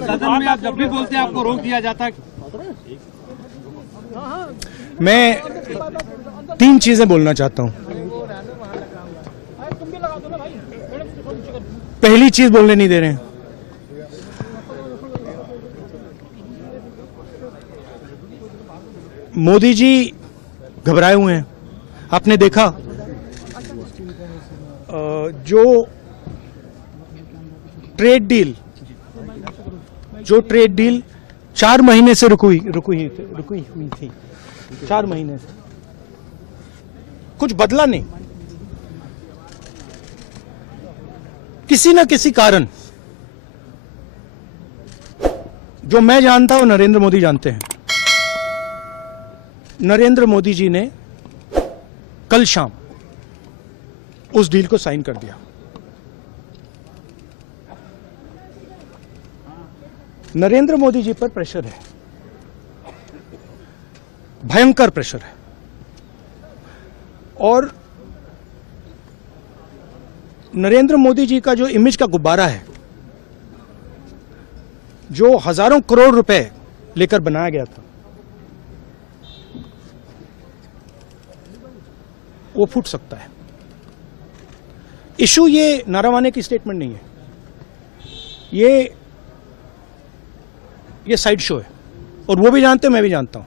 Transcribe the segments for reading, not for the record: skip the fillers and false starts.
सदन में आप जब भी बोलते हैं आपको रोक दिया जाता है। मैं 3 चीजें बोलना चाहता हूं। पहली चीज बोलने नहीं दे रहे हैं। मोदी जी घबराए हुए हैं। आपने देखा जो ट्रेड डील 4 महीने से रुकी हुई थी 4 महीने से कुछ बदला नहीं। किसी न किसी कारण, जो मैं जानता हूं नरेंद्र मोदी जानते हैं, नरेंद्र मोदी जी ने कल शाम उस डील को साइन कर दिया। नरेंद्र मोदी जी पर प्रेशर है, भयंकर प्रेशर है। और नरेंद्र मोदी जी का जो इमेज का गुब्बारा है, जो हजारों करोड़ रुपए लेकर बनाया गया था, वो फूट सकता है। इशू ये नारावाने की स्टेटमेंट नहीं है, ये साइड शो है, और वो भी जानते हैं, मैं भी जानता हूं।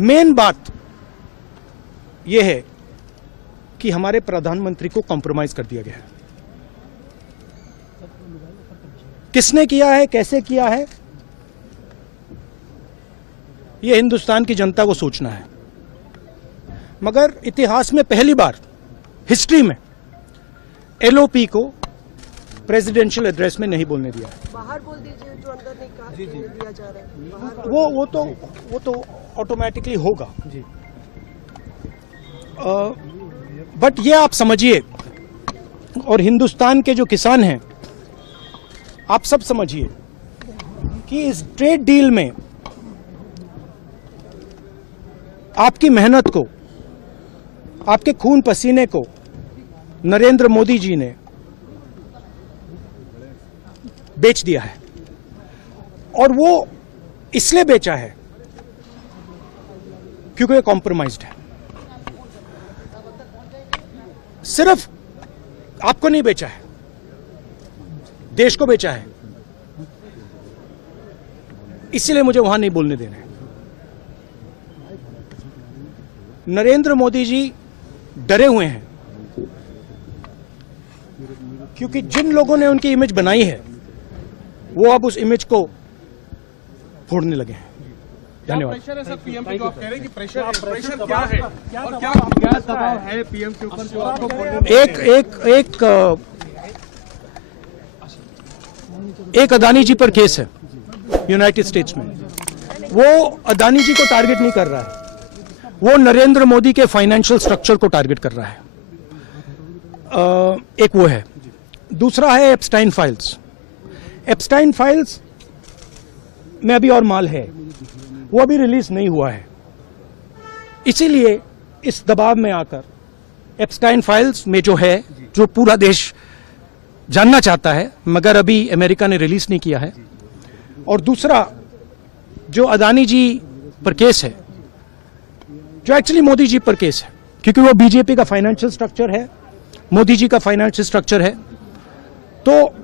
मेन बात यह है कि हमारे प्रधानमंत्री को कॉम्प्रोमाइज कर दिया गया है। किसने किया है, कैसे किया है, यह हिंदुस्तान की जनता को सोचना है। मगर इतिहास में पहली बार हिस्ट्री में एलओपी को प्रेसिडेंशियल एड्रेस में नहीं बोलने दिया है। बाहर बोल दीजिए, जो अंदर नहीं कहा दिया जा रहा है। वो तो ऑटोमेटिकली होगा जी। बट ये आप समझिए, और हिंदुस्तान के जो किसान हैं, आप सब समझिए कि इस ट्रेड डील में आपकी मेहनत को, आपके खून पसीने को नरेंद्र मोदी जी ने बेच दिया है। और वो इसलिए बेचा है क्योंकि ये कॉम्प्रोमाइज्ड है। सिर्फ आपको नहीं बेचा है, देश को बेचा है। इसीलिए मुझे वहां नहीं बोलने देना है। नरेंद्र मोदी जी डरे हुए हैं, क्योंकि जिन लोगों ने उनकी इमेज बनाई है, वो अब उस इमेज को फोड़ने लगे हैं। धन्यवाद। प्रेशर है सर पीएम पे, जो आप कह रहे हैं कि प्रेशर क्या है और क्या दबाव है पीएम के ऊपर जो आपको एक अदानी जी पर केस है यूनाइटेड स्टेट्स में। वो अदानी जी को टारगेट नहीं कर रहा है, वो नरेंद्र मोदी के फाइनेंशियल स्ट्रक्चर को टारगेट कर रहा है। एक वो है। दूसरा है एप्स्टाइन फाइल्स। एप्स्टाइन फाइल्स में अभी और माल है, वो अभी रिलीज नहीं हुआ है। इसीलिए इस दबाव में आकर एप्स्टाइन फाइल्स में जो है, जो पूरा देश जानना चाहता है, मगर अभी अमेरिका ने रिलीज नहीं किया है। और दूसरा जो अदानी जी पर केस है, जो एक्चुअली मोदी जी पर केस है, क्योंकि वो बीजेपी का फाइनेंशियल स्ट्रक्चर है, मोदी जी का फाइनेंशियल स्ट्रक्चर है। तो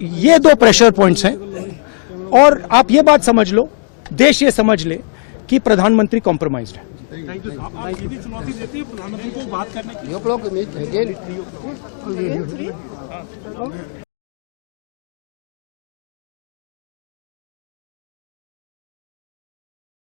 ये 2 प्रेशर पॉइंट्स हैं। और आप ये बात समझ लो, देश ये समझ ले कि प्रधानमंत्री कॉम्प्रोमाइज्ड है। आप सीधी चुनौती देती है प्रधानमंत्री को बात करने की।